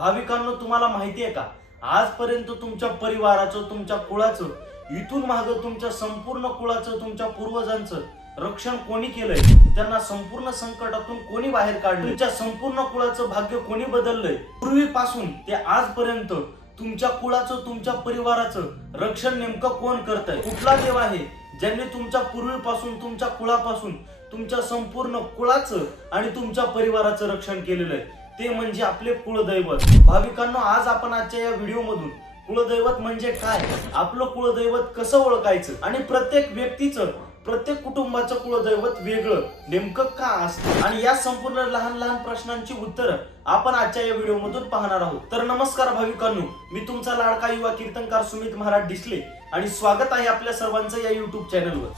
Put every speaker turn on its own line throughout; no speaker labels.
भाविकांनो तुम्हाला माहिती आहे का? आजपर्यंत तुमच्या परिवाराचं तुमच्या कुळाचं इथून माग तुमच्या संपूर्ण कुळाचं तुमच्या पूर्वजांचं रक्षण कोणी केलंय? त्यांना संपूर्ण संकटातून कोणी बाहेर काढलं तुमच्या संपूर्ण कुळाचं भाग्य कोणी बदललंय? पूर्वीपासून ते आजपर्यंत तुमच्या कुळाचं तुमच्या परिवाराचं रक्षण नेमकं कोण करतंय? कुठला देव आहे ज्यांनी तुमच्या पूर्वीपासून तुमच्या कुळापासून तुमच्या संपूर्ण कुळाचं आणि तुमच्या परिवाराचं रक्षण केलेलं आहे? ते म्हणजे आपले कुळदैवत. भाविकांनो आज आपण आजच्या या व्हिडिओ मधून कुळदैवत म्हणजे काय? आपलं कुळदैवत कसं ओळखायचं? आणि प्रत्येक व्यक्तीचं प्रत्येक कुटुंबाचं कुळदैवत वेगळं नेमकं का असतं? आणि या संपूर्ण लहान लहान प्रश्नांची उत्तरं आपण आजच्या या व्हिडिओ मधून पाहणार आहोत. तर नमस्कार भाविकांनो मी तुमचा लाडका युवा कीर्तनकार सुमित महाराज डिसले आणि स्वागत आहे आपल्या सर्वांचं या युट्यूब चॅनलवर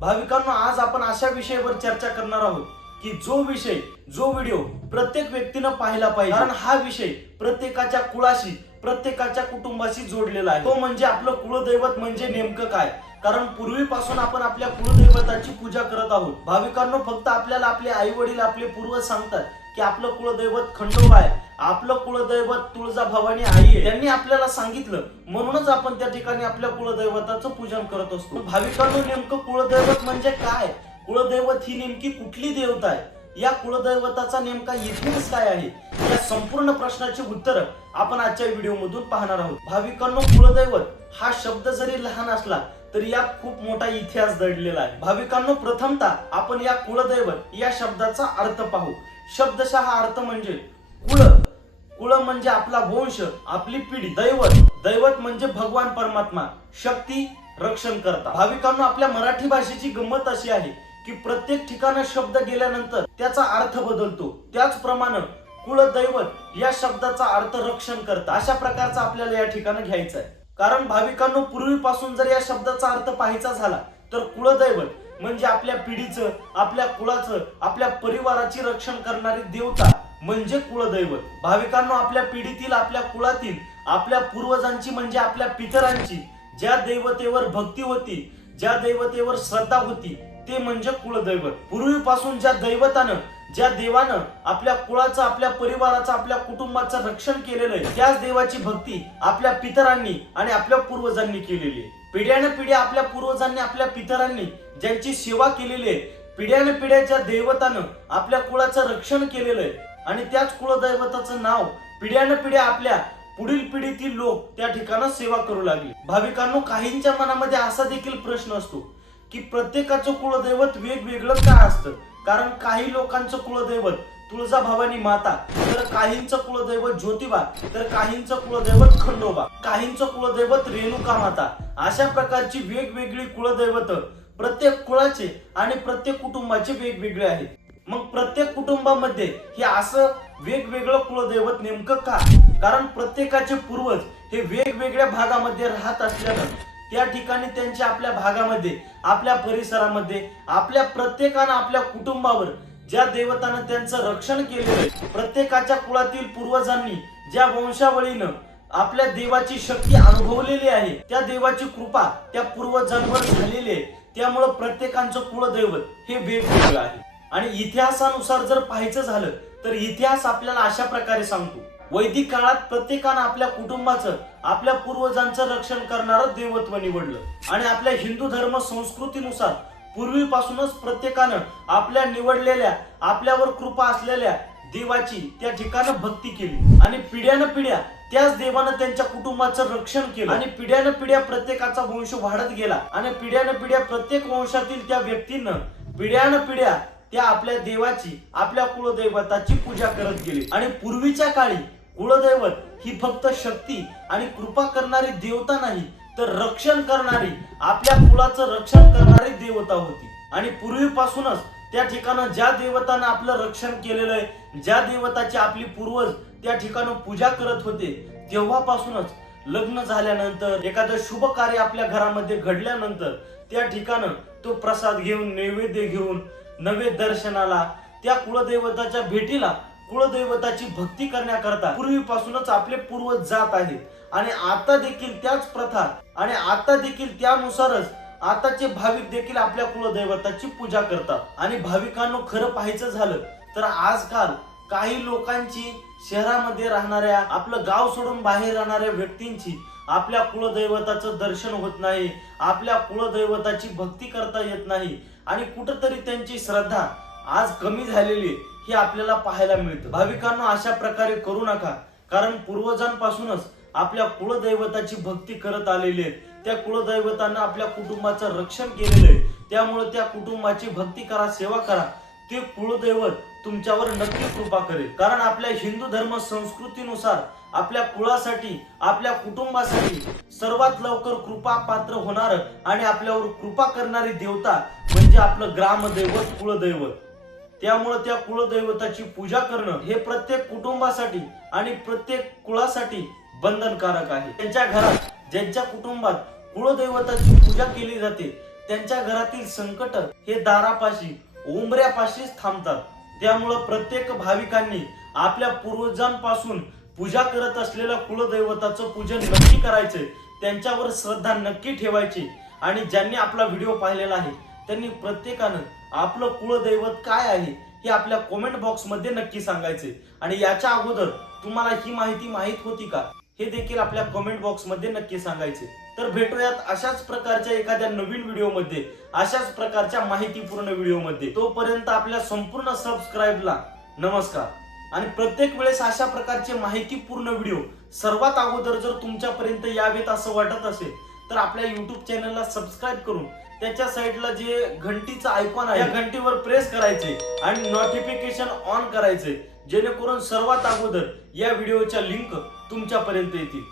भाविकांनो आज आपण अशा विषयावर चर्चा करणार आहोत की जो विषय जो व्हिडिओ प्रत्येक व्यक्तीनं पाहिला पाहिजे. कारण हा विषय प्रत्येकाच्या कुळाशी प्रत्येकाच्या कुटुंबाशी जोडलेला आहे. तो म्हणजे आपलं कुळदैवत म्हणजे नेमकं काय? कारण पूर्वीपासून आपण आपल्या कुळदैवताची पूजा करत आहोत. भाविकांनो फक्त आपल्याला आपले आई वडील आपले पूर्वज सांगतात की आपलं कुळदैवत खंडोबा आहे. आपलं कुळदैवत तुळजा भवानी आई आहे. त्यांनी आपल्याला सांगितलं. म्हणूनच आपण त्या ठिकाणी आपल्या कुळदैवताचं पूजन करत असतो. भाविकांनो नेमकं कुळदैवत म्हणजे काय? कुळदैवत ही नेमकी कुठली देवता आहे? या कुळदैवताचा नेमका इतिहास काय आहे? या संपूर्ण प्रश्नाची उत्तर आपण आजच्या व्हिडिओ मधून पाहणार आहोत. भाविकांनो कुळदैवत हा शब्द जरी लहान असला तर यात खूप मोठा इतिहास दडलेला आहे. भाविकांनो प्रथमतः आपण या कुळदैवत या शब्दाचा अर्थ पाहू. शब्दशः हा अर्थ म्हणजे कुळ. कुळ म्हणजे आपला वंश आपली पिढी. दैवत. दैवत म्हणजे भगवान परमात्मा. शक्ती रक्षण करता. भाविकांनो आपल्या मराठी भाषेची गंमत अशी आहे की प्रत्येक ठिकाणी शब्द गेल्यानंतर त्याचा अर्थ बदलतो. त्याचप्रमाणे कुळ दैवत या शब्दाचा अर्थ रक्षण करता. अशा प्रकारचा आपल्याला या ठिकाणी घ्यायचा आहे कारण भाविकांनो पूर्वीपासून जर या शब्दाचा अर्थ पाहायचा झाला तर कुळदैवत म्हणजे आपल्या पिढीचं आपल्या कुळाचं आपल्या परिवाराची रक्षण करणारी देवता म्हणजे कुळदैवत. भाविकांनो आपल्या पिढीतील आपल्या कुळातील आपल्या पूर्वजांची म्हणजे आपल्या पितरांची ज्या दैवतेवर भक्ती होती ज्या दैवतेवर श्रद्धा होती ते म्हणजे कुळदैवत. पूर्वीपासून ज्या दैवतानं ज्या देवानं आपल्या कुळाचं आपल्या परिवाराचं आपल्या कुटुंबाचं रक्षण केलेलं आहे त्याच देवाची भक्ती आपल्या पितरांनी आणि आपल्या पूर्वजांनी केलेली आहे. पिढ्यानं पिढ्या आपल्या पूर्वजांनी आपल्या पितरांनी ज्यांची सेवा केलेली आहे पिढ्यानं पिढ्याच्या दैवतानं आपल्या कुळाचं रक्षण केलेलं आहे आणि त्याच कुळदैवताचं नाव पिढ्यानं पिढ्या आपल्या पुढील पिढीतील लोक त्या ठिकाणी सेवा करू लागले. भाविकांनो काहींच्या मनामध्ये असा देखील प्रश्न असतो की प्रत्येकाचं कुळदैवत वेगवेगळं का असतं? कारण काही लोकांचं कुलदैवत तुळजा भवानी माता तर काहींचं कुलदैवत ज्योतिबा तर काहींचं कुलदैवत खंडोबा काहींचं कुलदैवत रेणुका माता अशा प्रकारची वेगवेगळी कुलदैवत प्रत्येक कुळाचे आणि प्रत्येक कुटुंबाचे वेगवेगळे आहेत. मग प्रत्येक कुटुंबामध्ये हे असं वेगवेगळं कुळदैवत नेमकं का? कारण प्रत्येकाचे पूर्वज हे वेगवेगळ्या भागामध्ये राहत असल्यानं त्या ठिकाणी त्यांच्या आपल्या भागामध्ये आपल्या परिसरामध्ये आपल्या प्रत्येकानं आपल्या कुटुंबावर ज्या देवतानं त्यांचं रक्षण केलेलं आहे प्रत्येकाच्या कुळातील पूर्वजांनी ज्या वंशावळीनं आपल्या देवाची शक्ती अनुभवलेली आहे त्या देवाची कृपा त्या पूर्वजांवर झालेली आहे. त्यामुळं प्रत्येकांचं कुळदैवत हे वेगवेगळं आहे. आणि इतिहासानुसार जर पाहायचं झालं तर इतिहास आपल्याला अशा प्रकारे सांगतो. वैदिक काळात प्रत्येकानं आपल्या कुटुंबाचं आपल्या पूर्वजांचं रक्षण करणारं देवत्व निवडलं. आणि आपल्या हिंदू धर्म संस्कृतीनुसार पूर्वीपासूनच प्रत्येकानं आपल्या निवडलेल्या आपल्यावर कृपा असलेल्या देवाची त्या ठिकाणं भक्ती केली. आणि पिढ्यानं पिढ्या त्याच देवानं त्यांच्या कुटुंबाचं रक्षण केलं. आणि पिढ्यानं पिढ्या प्रत्येकाचा वंश वाढत गेला. आणि पिढ्यानं पिढ्या प्रत्येक वंशातील त्या व्यक्तीनं पिढ्यानं पिढ्या त्या आपल्या देवाची आपल्या कुळदैवताची पूजा करत गेली. आणि पूर्वीच्या काळी कुळदैवत ही फक्त शक्ती आणि कृपा करणारी देवता नाही तर रक्षण करणारी आपल्या कुळाचं रक्षण करणारी देवता होती. आणि पूर्वीपासूनच त्या ठिकाणं ज्या देवतानं आपलं रक्षण केलेलं आहे ज्या देवताची आपली पूर्वज त्या ठिकाणी पूजा करत होते तेव्हापासूनच लग्न झाल्यानंतर एखादं शुभ कार्य आपल्या घरामध्ये घडल्यानंतर त्या ठिकाणं तो प्रसाद घेऊन नैवेद्य घेऊन नवे दर्शनाला त्या कुळदैवताच्या भेटीला कुळदैवताची भक्ती करण्याकरता पूर्वीपासूनच आपले पूर्वज जात आहेत. आणि आता देखील त्याच प्रथा आणि आता देखील त्यानुसारच आताचे भाविक देखील आपल्या कुलदैवताची पूजा करतात. आणि भाविकांनो खरं पाहायचं झालं तर आजकाल काही लोकांची शहरामध्ये राहणाऱ्या आपलं गाव सोडून बाहेर राहणाऱ्या व्यक्तींची आपल्या कुलदैवताचं दर्शन होत नाही आपल्या कुलदैवताची भक्ती करता येत नाही. आणि कुठंतरी त्यांची श्रद्धा आज कमी झालेली आहे, हे आपल्याला पाहायला मिळतं. भाविकांना अशा प्रकारे करू नका. कारण पूर्वजांपासूनच आपल्या कुळदैवताची भक्ती करत आलेली आहेत. त्या कुळदैवतांना आपल्या कुटुंबाचं रक्षण केलेलं आहे. त्यामुळे त्या कुटुंबाची भक्ती करा सेवा करा. ते कुळदैवत तुमच्यावर नक्की कृपा करेल. कारण आपल्या हिंदू धर्म संस्कृतीनुसार आपल्या कुळासाठी आपल्या कुटुंबासाठी सर्वात लवकर कृपा पात्र होणार आणि आपल्यावर कृपा करणारी देवता म्हणजे आपलं ग्रामदैवत कुळदैवत. त्यामुळे त्या कुलदैवताची पूजा करणं हे प्रत्येक कुटुंबासाठी आणि प्रत्येक कुळासाठी बंधनकारक आहे. त्यांच्या घरात ज्यांच्या कुटुंबात कुळदैवताची पूजा केली जाते त्यांच्या घरातील संकट हे दारापाशी उंबऱ्यापाशीच थांबतात. त्यामुळं प्रत्येक भाविकांनी आपल्या पूर्वजांपासून पूजा करत असलेल्या कुलदैवताचं पूजन नक्की करायचंय त्यांच्यावर श्रद्धा नक्की ठेवायची. आणि ज्यांनी आपला व्हिडिओ पाहिलेला आहे त्यांनी प्रत्येकानं आपलं कुळदैवत काय आहे हे आपल्या कमेंट बॉक्समध्ये नक्की सांगायचे. आणि याच्या अगोदर तुम्हाला ही माहिती माहीत होती का? हे देखील आपल्या कमेंट बॉक्समध्ये नक्की सांगायचे. तर भेटूयात अशाच प्रकारच्या एखाद्या नवीन व्हिडिओमध्ये अशाच प्रकारच्या माहितीपूर्ण व्हिडिओमध्ये तोपर्यंत आपल्या संपूर्ण सबस्क्राईबला नमस्कार. आणि प्रत्येक वेळेस अशा प्रकारचे माहितीपूर्ण व्हिडिओ सर्वात अगोदर जर तुमच्यापर्यंत यावेत असं वाटत असेल तर आपल्या युट्यूब चॅनलला सबस्क्राईब करून त्याच्या साईडला जे घंटीचं आयकॉन आहे त्या घंटीवर प्रेस करायचे आणि नोटिफिकेशन ऑन करायचे. जेणेकरून सर्वात अगोदर या व्हिडिओच्या लिंक तुमच्यापर्यंत येतील.